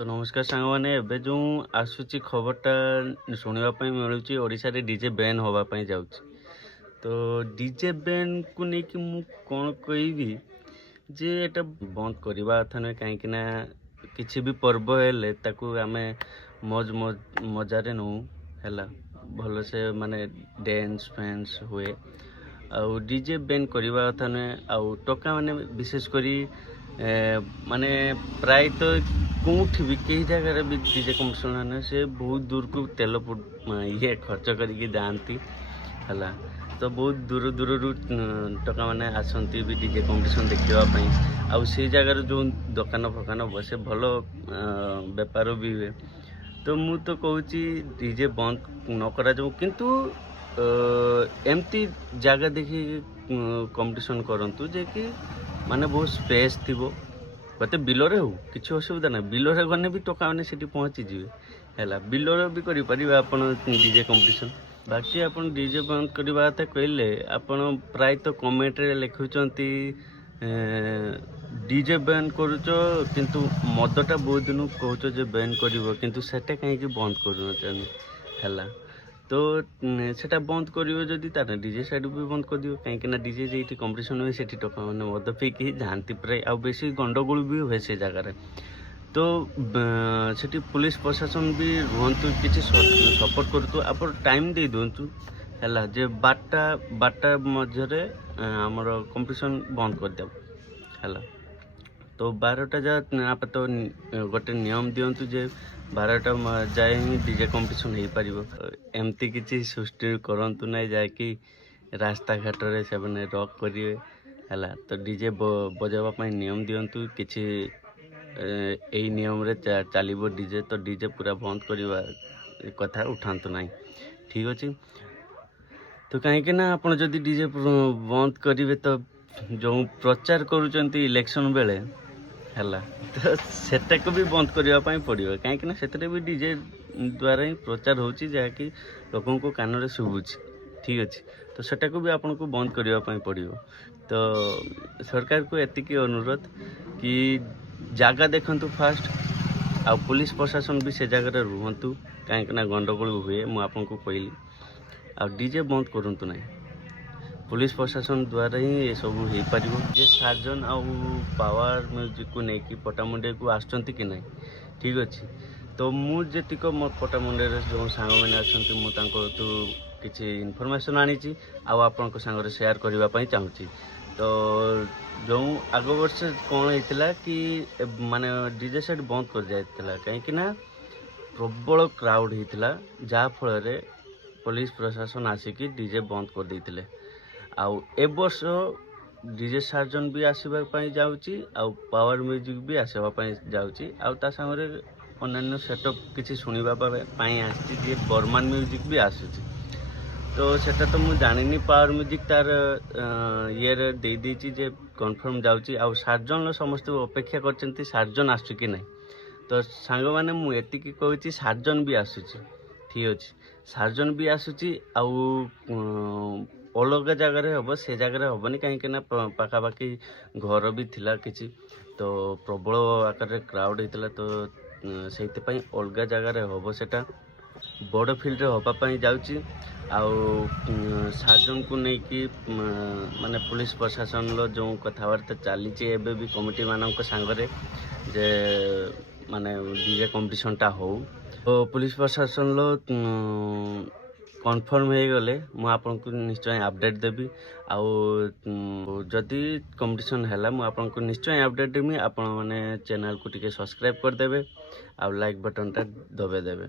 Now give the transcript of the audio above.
तो नमस्कार सांग मैंने एबे जो आसूची खबरटा शुणापी मिलूँ ओडिशा रे डीजे बैन होगापाई जाऊँगी। तो डीजे बैन को लेकिन मु कौन कहबी जे एटा बंद करवा कथा नुहे कहीं किसी भी पर्व हेले ताकू आमे मौज मजारे नौ हैला भल से माने डांस फैंस हुए आउ डीजे बैन करवा कथा नुहे आउ टका माने विशेष करी माने प्राय तो कौटी भी कई जगह भी डीजे कम्पिटिशन से बहुत दूर को तेल ये खर्च करके जाती है। तो बहुत दूर दूर टका मैंने आसती भी डीजे कम्पिटिशन देखापी आउ से जगार जो दुकान फकान बसे भल बेपार भी हुए। तो मु तो कहूँ डीजे बंद न करा जाऊ किंतु एमती जगह देखी कम्पिटिशन करंतु जे कि माने बहुत स्पेस थी गते बिलरे हो किसी असुविधा ना बिलरे गने भी टका मैंने सीटी पहुँची जी है बिलरे भी करें आप डीजे कम्पिटिशन। बाकी आप डीजे बंद करवा कथा कहले आपड़ प्राय तो कमेंट रे लिखुंट डीजे बैन करुच किंतु मदटा बहुत दिन कहूच जे बैन कर किंतु सेटा कहीं बंद कर तो सेटा बंद करियो जदि तार डीजे साइड भी बंद कर दियो कहीं डीजे जेठी कंपटीशन हुए सेठी टका मैंने मद पीकि जाती प्राय आ बेसी गंडगोल भी हुए से जगार। तो सेठी पुलिस प्रशासन भी रुहतु किसी सपोर्ट करतु आप टाइम दे दिंतु है जे बारटा मध्य आमर कंपटीशन बंद कर दे है। तो 12टा जा आप तो गोटे नियम दिंतु जे 12टा जाए ही डीजे कंपटीशन हो पार एमती किसी सृष्टि करंतु ना जाकि रास्ता घाट रे से माने रॉक करिवे है। तो डीजे बजावा नियम दिंतु किसी यही नियम रे चलो डीजे तो डीजे पूरा बंद करवा कथा उठातु ना ठीक अच्छे। तो कहीं ना आप जदि डीजे बंद करेंगे तो जो प्रचार करुँच इलेक्शन बेले है तो सेटा को भी बंद करने पड़ो कहीं से भी डीजे द्वारा ही प्रचार होची जहाँकि लोगों को कान में शुभुची ठीक अच्छे। तो सेटा को भी आपन को बंद करने पड़ो। तो सरकार को एतिकी अनुरोध कि जगह देखंतु फास्ट आ पुलिस प्रशासन भी से जगह रुहतु कहीं गंडगोल हुए मुझे आपको कहली आ डीजे बंद करंतु ना पुलिस प्रशासन द्वारा ही ये सब हो पार जे सार्जन आउ पावर म्यूजिक को लेकिन पटामुंडे को आसुँच कि ना ठीक अच्छे। तो मुझेक मो पटामुंडे जो सांग मैंने आसती किसी इनफर्मेशन आनी आपण सांगे सेयार करने चाहूँगी। तो जो आग वर्ष कौन होता कि माने डीजे सेट बंद कर जाता कहीं प्रबल क्राउड होता जहाँफल पुलिस प्रशासन आसिकी डीजे बंद कर देते आउ ए वर्ष डीजे सार्जन भी आसवाई जाऊँगी आउ पावर म्यूजिक भी आसवाई जाऊँगी आउ ता सामने अन्य सेटअप किसी शुणापी आसी बर्मान म्यूजिक भी आसूँ। तो सेटा तो मुझे जानी पावर म्यूजिक तार ये दे देची जे कन्फर्म जाऊँगी आउ सार्जन समस्त अपेक्षा कर सार्जन आसु कि ना। तो सांग मैंने मुझे कहूँ सार्जन भी आसूँ ठीक अच्छे सार्जन भी आसूँ आउ अलग जगार हम से जगह हेनी कहीं पाखापाखि घर भी थिला किसी तो प्रबल आकार क्राउड होता तो से अलग जगार हम सेटा बड़ फिल्ड हाँपाई जाऊँगी आउ सार्जन को लेकिन माने पुलिस प्रशासन जो कथबार्ता चली भी कमिटी मान सांगरे जे माने डीजे कंपटीशनटा हो तो पुलिस प्रशासन कन्फर्म हो गले मुझे निश्चय अपडेट देवी आउ जदि कंपटीशन है मुझे निश्चय अपडेट देवी आपण मैंने चैनल को टिके सब्सक्राइब करदे आउ लाइक बटन टा दबे देवे।